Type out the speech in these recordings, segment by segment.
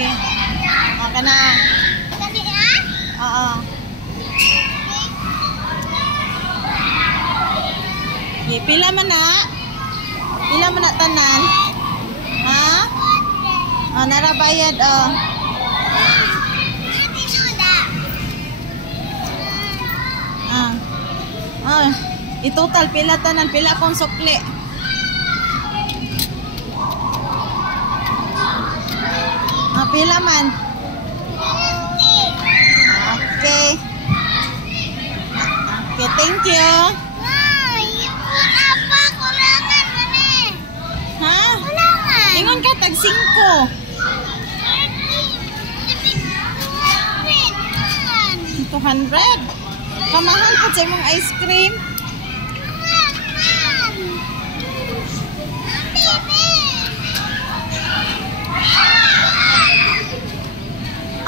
sige. Maka na. Dali na? Oo. Okay, pila man na? Pila man na tanan? Ha? Oh, narabayad, oh. Oh, i-total pila tanan, pila kong sukli. Ah, pila man. Okay. Okay, thank you. Ha? Ingon ka tag 5. 200. Kamahal po sa imong ice cream.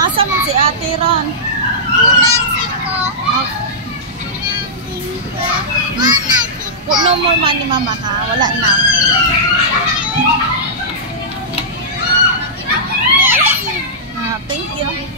Asa man si Ate Ron? No more money, mama, ha? Wala na. Thank you.